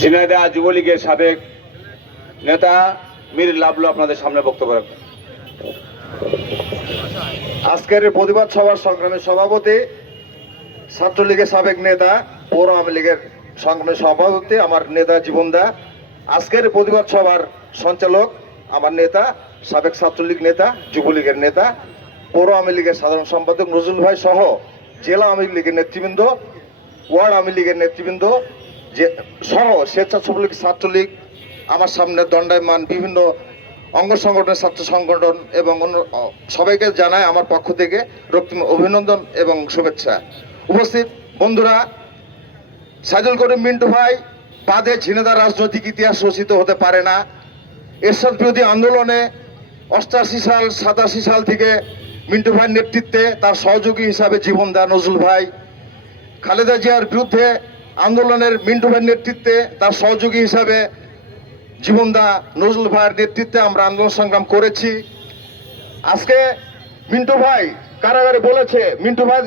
ঝিনাইদা যুবলীগের সাবেক নেতা মীর লাবলু আপনাদের সামনে বক্তব্য রাখবেন। আজকের প্রতিবাদ সভার সংগ্রামী সভাপতি, ছাত্রলীগের সাবেক নেতা, পৌর আওয়ামী লীগের সংগ্রামী সভাপতি, আমার নেতা জীবনদা। আজকের প্রতিবাদ সভার সঞ্চালক আমার নেতা, সাবেক ছাত্রলীগ নেতা, যুবলীগের নেতা, পৌর আওয়ামী লীগের সাধারণ সম্পাদক নজরুল ভাই সহ জেলা আওয়ামী লীগের নেতৃবৃন্দ, ওয়ার্ড আওয়ামী লীগের নেতৃবৃন্দ যে সহ স্বেচ্ছাসেবক ছাত্রলীগ, আমার সামনে দণ্ডায়মান বিভিন্ন অঙ্গ সংগঠনের ছাত্র সংগঠন এবং অন্য সবাইকে জানায় আমার পক্ষ থেকে রক্তিম অভিনন্দন এবং শুভেচ্ছা। উপস্থিত বন্ধুরা, সাইদুল করিম মিন্টু ভাই, বাদে ঝিনেদার রাজনৈতিক ইতিহাস রচিত হতে পারে না। এরশাদ বিরোধী আন্দোলনে অষ্টাশি সাল, সাতাশি সাল থেকে মিন্টু ভাইয়ের নেতৃত্বে তার সহযোগী হিসাবে জীবন দেয় নজরুল ভাই। খালেদা জিয়ার বিরুদ্ধে আন্দোলনের মিন্টু ভাইয়ের নেতৃত্বে, তার সহযোগী হিসাবে জীবনদা নজরুল ভাইয়ের নেতৃত্বে আমরা আন্দোলন সংগ্রাম করেছি। আজকে মিন্টু ভাই কারাগারে বলেছে, মিন্টু ভাই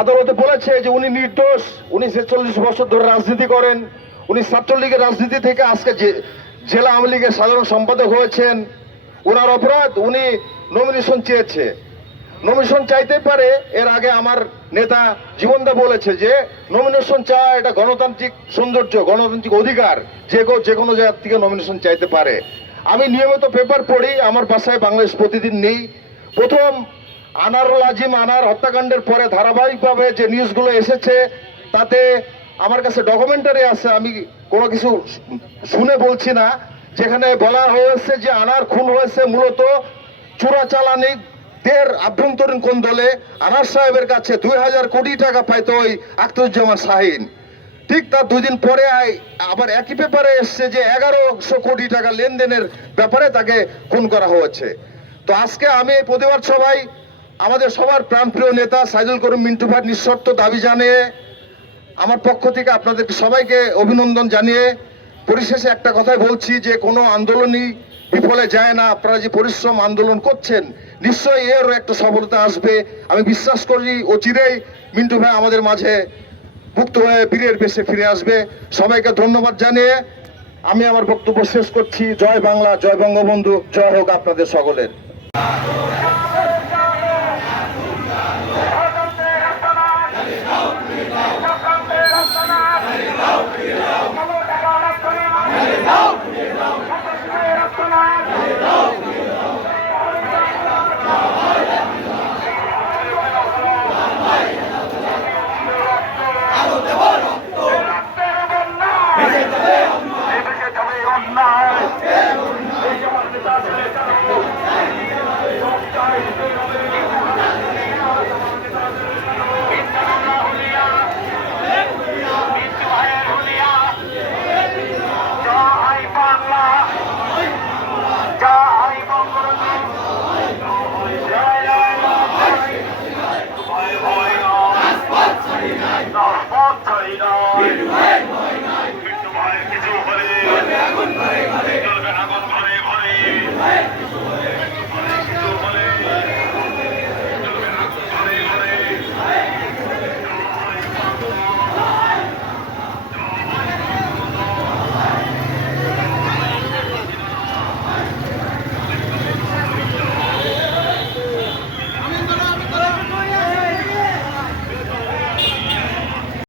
আদালতে বলেছে যে উনি নির্দোষ, উনি ছেচল্লিশ বছর ধরে রাজনীতি করেন, উনি ছাত্রলীগের রাজনীতি থেকে আজকে জেলা আওয়ামী লীগের সাধারণ সম্পাদক হয়েছেন। ওনার অপরাধ উনি নমিনেশন চেয়েছে। নমিনেশন চাইতে পারে, এর আগে আমার নেতা জীবনদা বলেছে যে নমিনেশন চাওয়া এটা গণতান্ত্রিক সৌন্দর্য, গণতান্ত্রিক অধিকার, যে কেউ যে কোনো জায়গার থেকে নমিনেশন চাইতে পারে। আমি নিয়মিত পেপার পড়ি, আমার বাসায় বাংলাদেশ প্রতিদিন নেই। প্রথম আনারুল আজিম আনার হত্যাকাণ্ডের পরে ধারাবাহিকভাবে যে নিউজগুলো এসেছে, তাতে আমার কাছে ডকুমেন্টারি আছে, আমি কোনো কিছু শুনে বলছি না। যেখানে বলা হয়েছে যে আনার খুন হয়েছে মূলত চোরাচালানি দের আভ্যন্তরীণ কোন দলে? আনার সাহেবের কাছে দুই হাজার কোটি টাকা পাইতো ওই আখতারুজ্জামান শাহিন। ঠিক তার দুই দিন পরে আবার একই পেপারে এসছে যে এগারোশো কোটি টাকা লেনদেনের ব্যাপারে তাকে খুন করা হয়েছে। তো আজকে আমি এই প্রতিবাদ সভায় আমাদের সবার প্রাণপ্রিয় নেতা সাইদুল করিম মিন্টু ভাই নিঃশর্ত দাবি জানিয়ে, আমার পক্ষ থেকে আপনাদের সবাইকে অভিনন্দন জানিয়ে, পরিশেষে একটা কথাই বলছি যে কোনো আন্দোলনই বিফলে যায় না। আপনারা যে পরিশ্রম আন্দোলন করছেন নিশ্চয়ই এর একটা সফলতা আসবে। আমি বিশ্বাস করি ও চিরেই মিন্টু ভাই আমাদের মাঝে মুক্ত হয়ে বীরের বেশে ফিরে আসবে। সবাইকে ধন্যবাদ জানিয়ে আমি আমার বক্তব্য শেষ করছি। জয় বাংলা, জয় বঙ্গবন্ধু, জয় হোক আপনাদের সকলের।